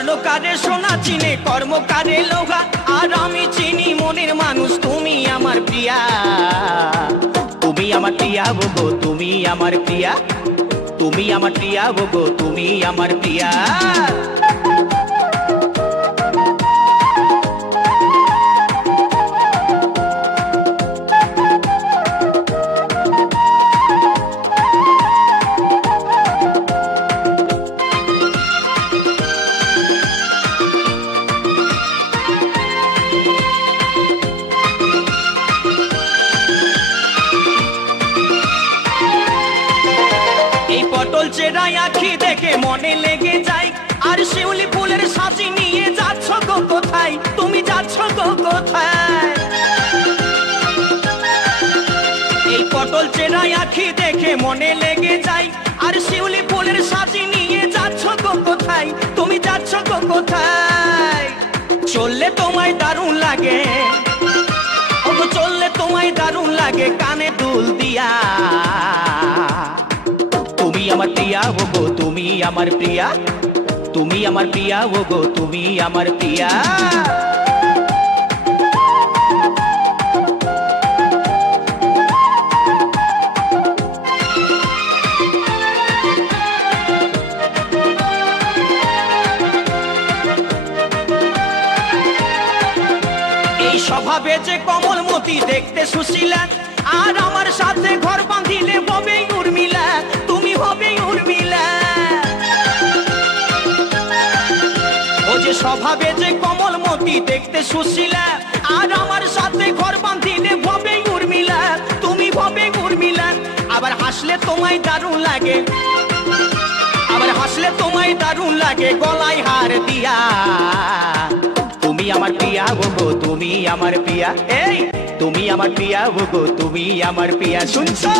স্বর্ণকারে সোনা চিনে কর্মকারে লোহা, আর আমি চিনি মনের মানুষ তুমি আমার প্রিয়া। তুমি আমার প্রিয়া গো, তুমি আমার প্রিয়া, তুমি আমার প্রিয়া গো, তুমি আমার প্রিয়া। পটল চেরাই আঁখি দেখে মনে লেগে যায়, আর শিউলি ফুলের সাজি নিয়ে যাচ্ছ গো কোথায়, তুমি যাচ্ছ গো কোথায়। এই পটল চেরাই আঁখি দেখে মনে লেগে যায়, আর শিউলি ফুলের সাজি নিয়ে যাচ্ছ গো কোথায়, তুমি যাচ্ছ গো কোথায়। চললে তোমায় দারুণ লাগে, চললে তোমায় দারুণ লাগে কানে দুল দিয়া। তুমি আমার প্রিয়া গো, তুমি আমার প্রিয়া, তুমি আমার প্রিয়া গো, তুমি আমার প্রিয়া। এই স্বভাবে যে কমলমতি দেখতে সুশীলা, আর আমার সাথে ঘর বাঁধিলে হবে উর্মিলা, তুমি হবে উর্মিলা। ও যে স্বভাবে যে কমলমতি দেখতে সুশীলা, আর আমার সাথে ঘর বাঁধিলে হবে উর্মিলা, তুমি হবে উর্মিলা। আবার হাসলে তোমায় দারুণ লাগে, আবার হাসলে তোমায় দারুণ লাগে গলায় হার দিয়া। তুমি আমার প্রিয়া গো, তুমি আমার প্রিয়া, এই তুমি আমার প্রিয়া গো, তুমি আমার প্রিয়া। শুনছো?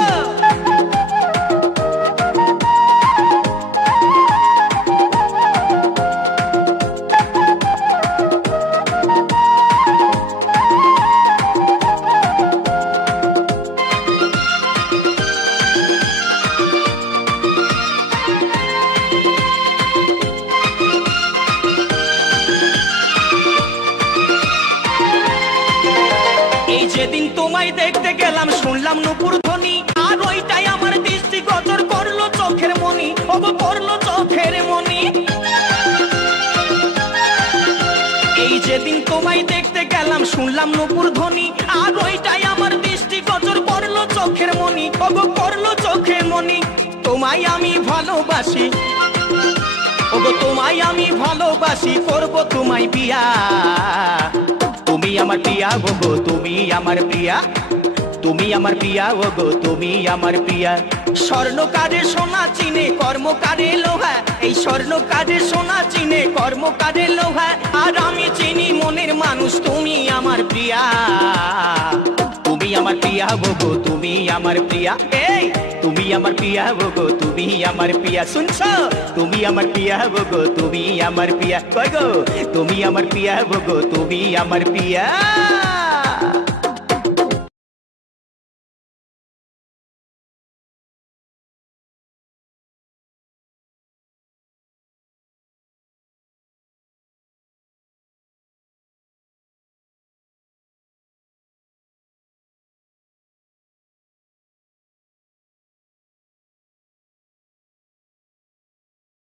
যেদিন তোমায় দেখতে গেলাম শুনলাম নুপুর ধ্বনি, আর ওইটাই আমার দৃষ্টিগোচর করলো চোখের মনি, ও করলো চোখের মনি। এই যেদিন তোমায় দেখতে গেলাম শুনলাম নুপুর ধ্বনি, আর ওইটাই আমার দৃষ্টিগোচর করলো চোখের মনি, ও করলো চোখের মনি। তোমায় আমি ভালোবাসি, ও তোমায় আমি ভালোবাসি, করবো তোমায় বিয়া। তুমি আমার প্রিয়া গো, তুমি আমার প্রিয়া, তুমি আমার প্রিয়া গো, তুমি আমার প্রিয়া। স্বর্ণকারে সোনা চিনে কর্মকারে লোহা, এই স্বর্ণকারে সোনা চিনে কর্মকারে লোহা, আর আমি চিনি মনের মানুষ তুমি আমার প্রিয়া। তুমি আমার প্রিয়া গো, তুমি আমার প্রিয়া, এই তুমি আমার প্রিয়া গো, তুমি আমার প্রিয়া। শুনছো? তুমি আমার প্রিয়া গো, তুমি আমার প্রিয়া, কই গো তুমি আমার প্রিয়া গো, তুমি আমার প্রিয়া।